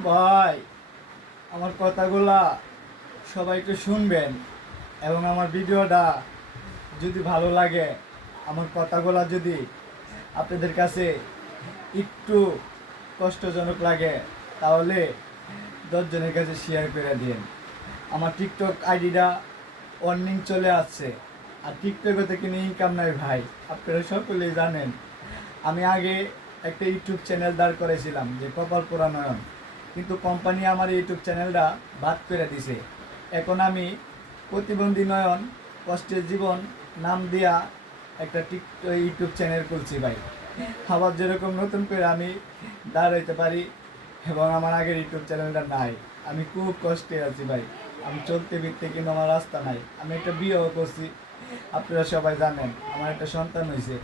ভাই, আমার কথাগুলা সবাই একটু শুনবেন এবং আমার ভিডিওটা যদি ভালো লাগে, আমার কথাগুলা যদি আপনাদের কাছে একটু কষ্টজনক লাগে, তাহলে 10 জনের কাছে শেয়ার করে দিন। আমার টিকটক আইডিটা ওয়ার্নিং চলে আসছে, আর টিকটকে থেকে ইনকাম নাই ভাই, আপনারা সকলেই জানেন। আমি আগে একটা ইউটিউব চ্যানেল দাঁড় করেছিলাম, যে কপাল পুরানয়ন, কিন্তু কোম্পানি আমার ইউটিউব চ্যানেলটা বাদ করে দিছে। এখন আমি প্রতিবন্ধী নয়ন কষ্টের জীবন নাম দিয়া একটা ইউটিউব চ্যানেল খুলছি ভাই। আবার যেরকম নতুন করে আমি দাঁড়াইতে পারি, এবং আমার আগের ইউটিউব চ্যানেলটা নাই। আমি খুব কষ্টে আছি ভাই, আমি চলতে ফিরতে কিন্তু আমার রাস্তা নাই। আমি একটা বিয়েও করছি, আপনারা সবাই জানেন, আমার একটা সন্তান হয়েছে।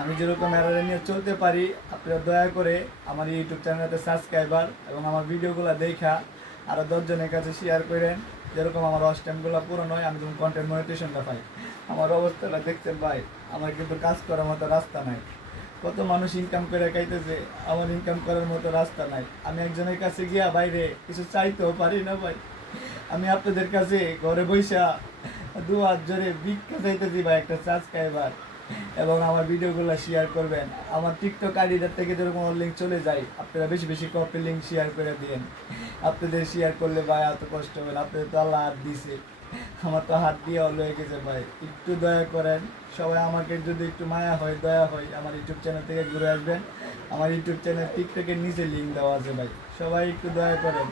আমি যেরকম এরারে নিয়ে চলতে পারি, আপনারা দয়া করে আমার ইউটিউব চ্যানেলতে সাবস্ক্রাইবার এবং আমার ভিডিওগুলো দেখা আরও 10 জনের কাছে শেয়ার করেন, যেরকম আমার ওয়াচ টাইমগুলো পূরণ হয়, আমি যখন কন্টেন্ট মনিটাইজেশনটা পাই। আমার অবস্থাটা দেখতেন ভাই, আমার কিন্তু কাজ করার মতো রাস্তা নাই। কত মানুষ ইনকাম করে খাইতেছে, আমার ইনকাম করার মতো রাস্তা নাই। আমি একজনের কাছে গিয়া বাইরে কিছু চাইতেও পারি না ভাই। আমি আপনাদের কাছে ঘরে বৈশা দুহাত জোরে ভিক্ষা চাইতেছি ভাই, একটা সাবস্ক্রাইবার এবং আমার ভিডিওগুলো শেয়ার করবেন। আমার টিকটক আইডিটার থেকে যেরকম লিঙ্ক চলে যায়, আপনারা বেশি বেশি কপি লিঙ্ক শেয়ার করে দিন। আপনাদের শেয়ার করলে ভাই এত কষ্ট হবে না, আপনাদের তো আল্লাহ হাত দিছে, আমার তো হাত দিয়ে হয়ে গেছে ভাই। একটু দয়া করেন সবাই, আমাকে যদি একটু মায়া হয়, দয়া হয়, আমার ইউটিউব চ্যানেল থেকে ঘুরে আসবেন। আমার ইউটিউব চ্যানেল টিকটকের নিচে লিঙ্ক দেওয়া আছে ভাই, সবাই একটু দয়া করেন।